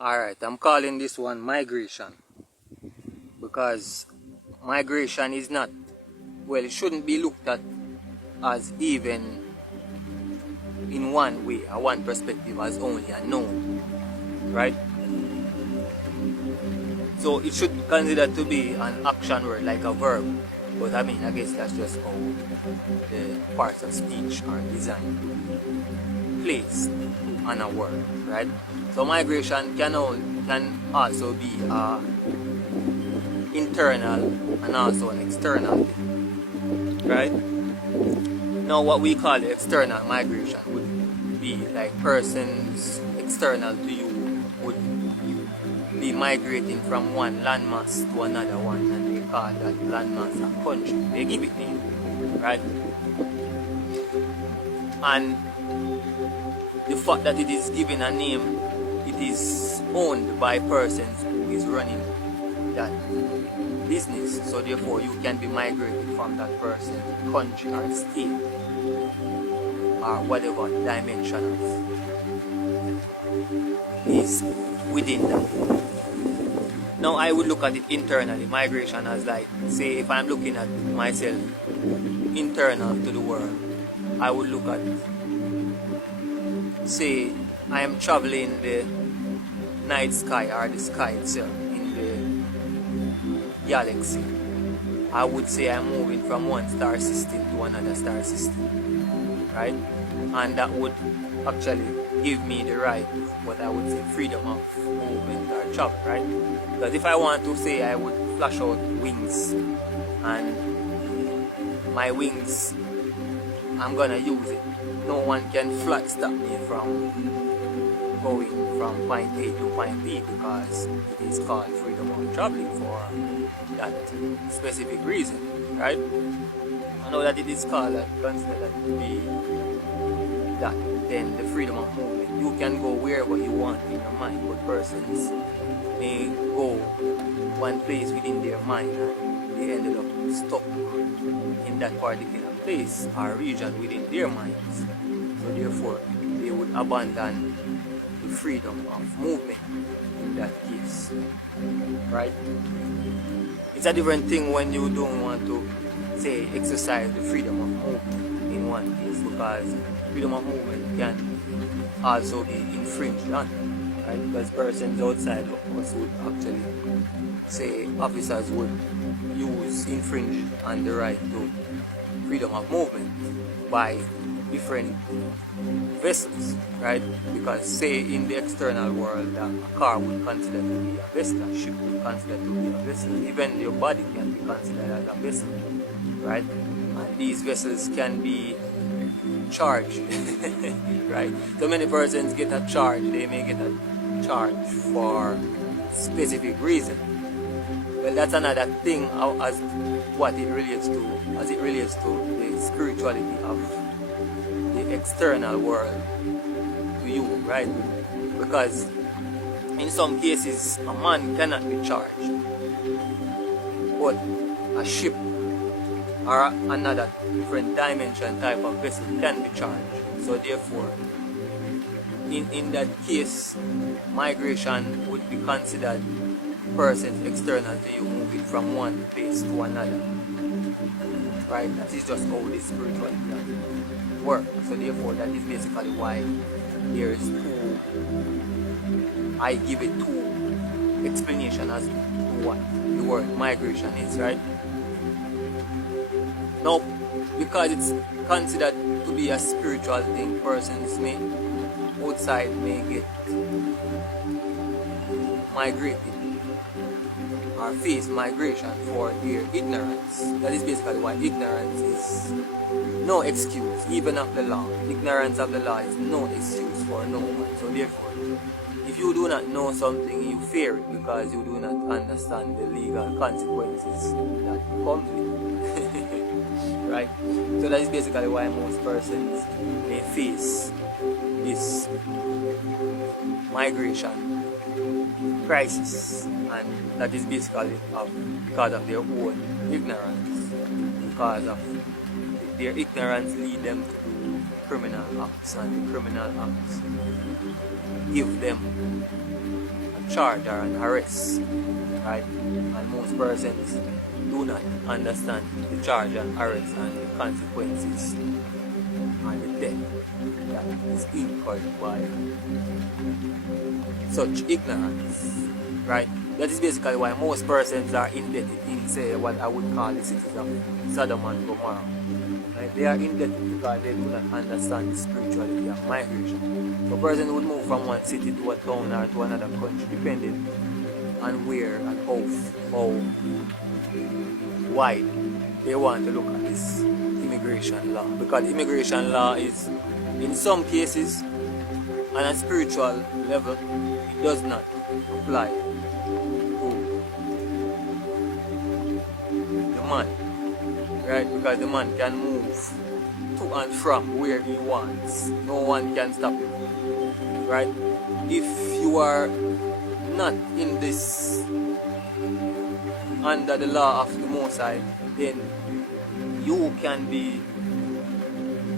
Alright, I'm calling this one migration because migration is not, well, it shouldn't be looked at as even in one way, or one perspective, as only a noun, right? So it should be considered to be an action word, like a verb. But I mean, I guess that's just how the parts of speech are designed to place on a word, right? So migration can also be internal and also an external thing, right? Now what we call the external migration would be like persons external to you would be migrating from one landmass to another one, and they call that landmass a country. They give it name, right? And the fact that it is given a name, it is owned by persons who is running that business. So therefore you can be migrated from that person, country or state or whatever dimension is within that. Now I would look at it internally, migration, as like, say if I'm looking at myself internal to the world, I would look at, say I am traveling the night sky or the sky itself in the galaxy. I would say I'm moving from one star system to another star system, right? And that would actually give me the right, what I would say, freedom of movement or travel, right? Because if I want to say, I would flash out wings, and my wings, I'm gonna use it. No one can flat stop me from going from point A to point B, because it is called freedom of traveling for that specific reason, right? I know that it is called that, considered to be that, then the freedom of movement. You can go wherever you want in your mind, but persons may go one place within their mind and they ended up stuck in that particular place or region within their minds. So therefore, they would abandon the freedom of movement in that case, right? It's a different thing when you don't want to, say, exercise the freedom of movement in one case, because freedom of movement can also be infringed on, right? Because persons outside of us would actually, say, officers would infringe on the right to freedom of movement by different vessels, right? Because say in the external world, a car would consider to be a vessel, a ship would consider to be a vessel, even your body can be considered as a vessel, right? And these vessels can be charged, right? So many persons get a charge, they may get a charge for specific reason. Well, that's another thing as what it relates to, as it relates to the spirituality of the external world to you, right? Because in some cases a man cannot be charged, but a ship or another different dimension type of vessel can be charged. So therefore, in that case, migration would be considered persons external to you moving from one place to another, right? That is just how this spirituality works. So therefore, that is basically why there is two, I give it two explanation as to what the word migration is, right? Now, because it's considered to be a spiritual thing, persons outside may get migrated or face migration for their ignorance. That is basically why ignorance is no excuse, even of the law. Ignorance of the law is no excuse for no one. So therefore, if you do not know something, you fear it because you do not understand the legal consequences that come with it. Right? So that is basically why most persons may face this migration crisis, and that is basically because of their own ignorance, because of their ignorance lead them to do criminal acts, and the criminal acts give them a charge or an arrest, right? And most persons do not understand the charge and arrest and the consequences and the death that is incurred by such ignorance, right? That is basically why most persons are indebted in, say, what I would call the cities of Sodom and Gomorrah. Right? They are indebted because they do not understand the spirituality of migration. So a person would move from one city to a town or to another country depending on where and how wide they want to look at this immigration law. Because immigration law is, in some cases, on a spiritual level, it does not apply to the man, right? Because the man can move to and from where he wants. No one can stop him, right? If you are not in this under the law of the Most High, then you can be,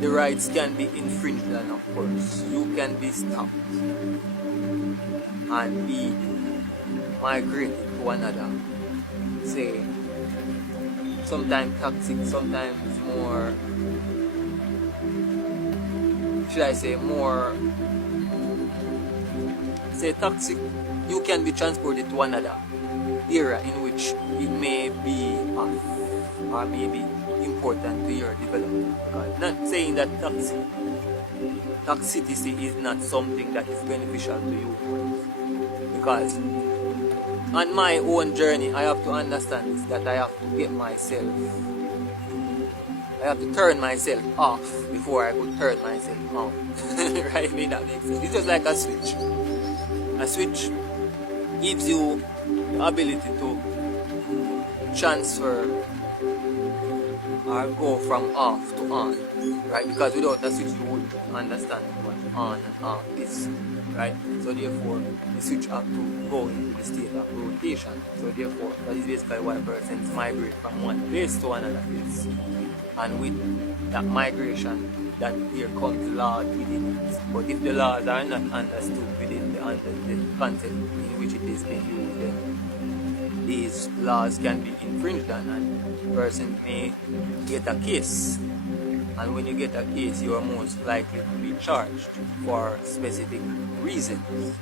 the rights can be infringed, and of course you can be stopped and be migrated to another, say, sometimes toxic, sometimes more, should I say, more, say, toxic. You can be transported to another era in which it may be off or may be important to your development. Not saying that toxicity is not something that is beneficial to you, because on my own journey I have to understand this, that I have to get myself, I have to turn myself off before I could turn myself on. Right? May that make sense? It's just like a switch. A switch gives you the ability to transfer or go from off to on, right? Because without the switch you wouldn't understand what on and off is, right? So therefore the switch have to go into the state of rotation. So therefore that is basically why persons migrate from one place to another place. And with that migration, that there comes laws within it. But if the laws are not understood within the context in which it is being used, then these laws can be infringed on, and a person may get a case. And when you get a case, you are most likely to be charged for specific reasons,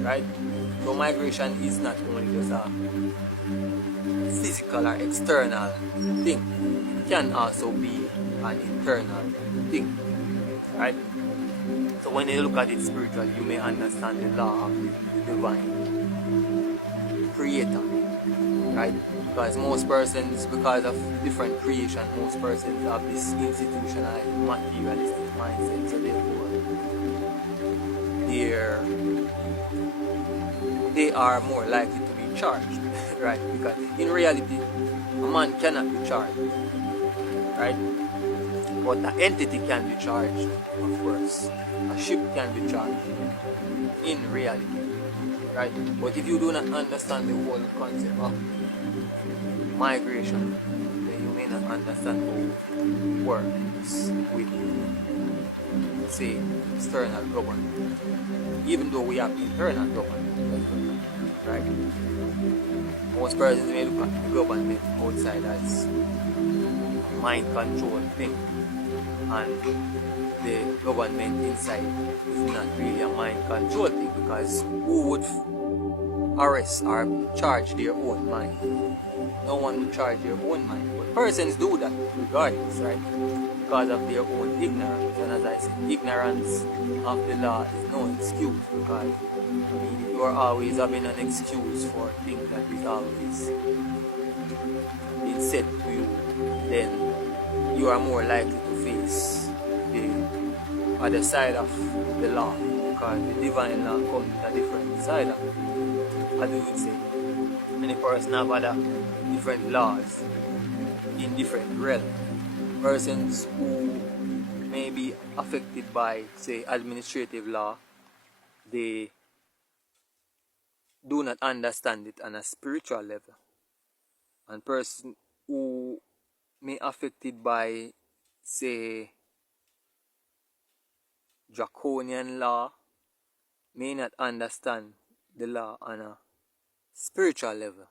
right? So migration is not only just a physical or external thing, it can also be an internal thing, right? So when you look at it spiritually, you may understand the law of the divine creator, right? Because most persons, because of different creation, most persons have this institutionalized materialistic mindset, so therefore they are more likely to be charged, right? Because in reality, a man cannot be charged, right? But an entity can be charged, of course. A ship can be charged in reality, right? But if you do not understand the whole concept of migration, then you may not understand how it works with, say, external government. Even though we have internal government, right? Most persons may look at the government outside as mind control thing, and the government inside is not really a mind control thing, because who would arrest or charge their own mind? No one would charge their own mind, but persons do that regardless, right? Because of their own ignorance. And as I said, ignorance of the law is no excuse, because if you are always having an excuse for things that is always being said to you, then you are more likely to face the other side of the law, because the divine law comes in a different side of it. As we would say, many persons have other different laws in different realms. Persons who may be affected by, say, administrative law, they do not understand it on a spiritual level. And persons who may be affected by say, draconian law may not understand the law on a spiritual level.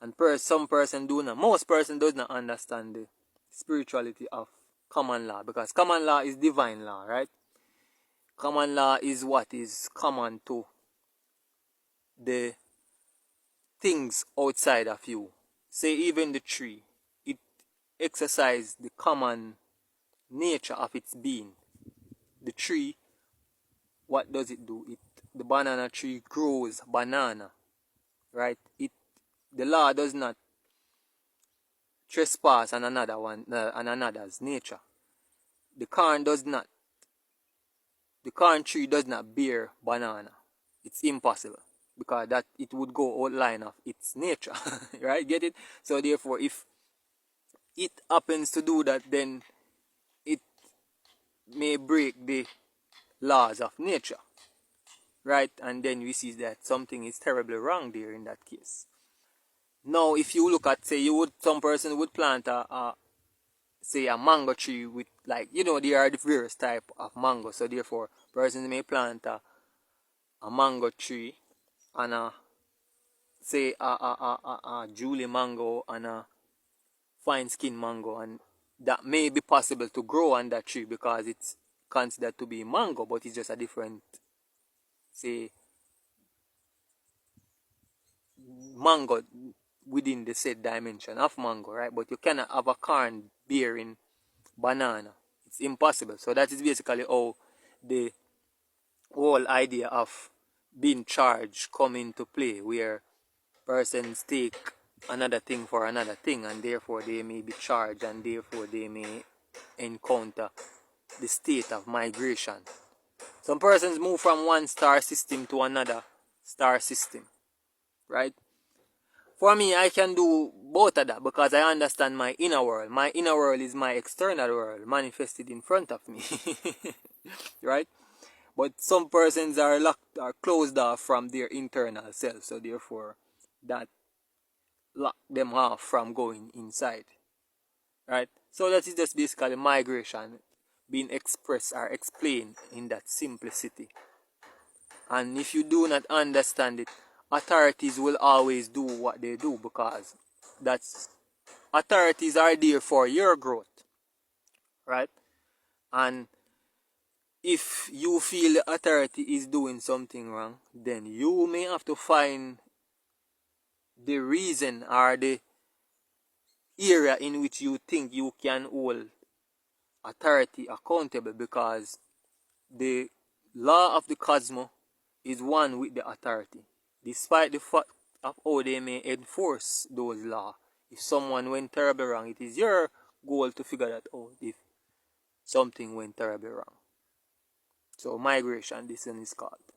And some person do not, most person does not understand the spirituality of common law, because common law is divine law, right? Common law is what is common to the things outside of you. Say even the tree, it exercises the common nature of its being. The tree, what does it do? The banana tree grows banana, right? The law does not trespass on another's nature. The corn tree does not bear banana. It's impossible, because that it would go outline of its nature. Right? Get it? So therefore, if it happens to do that, then it may break the laws of nature. Right? And then we see that something is terribly wrong there in that case. Now, if you look at, say, some person would plant say a mango tree with, like, there are the various type of mango. So therefore, persons may plant a mango tree and say a Julie mango and a fine skin mango, and that may be possible to grow on that tree because it's considered to be mango, but it's just a different, say, mango within the said dimension of mango, right? But you cannot have a corn bearing banana. It's impossible. So that is basically how the whole idea of being charged come into play, where persons take another thing for another thing, and therefore they may be charged, and therefore they may encounter the state of migration. Some persons move from one star system to another star system, right? For me, I can do both of that because I understand my inner world. My inner world is my external world manifested in front of me. Right? But some persons are closed off from their internal self, so therefore that lock them off from going inside. Right? So that is just basically migration being expressed or explained in that simplicity. And if you do not understand it, authorities will always do what they do, because authorities are there for your growth, right? And if you feel the authority is doing something wrong, then you may have to find the reason or the area in which you think you can hold authority accountable, because the law of the cosmos is one with the authority, despite the fact of how they may enforce those laws. If someone went terribly wrong, it is your goal to figure that out if something went terribly wrong. So migration, this one is called.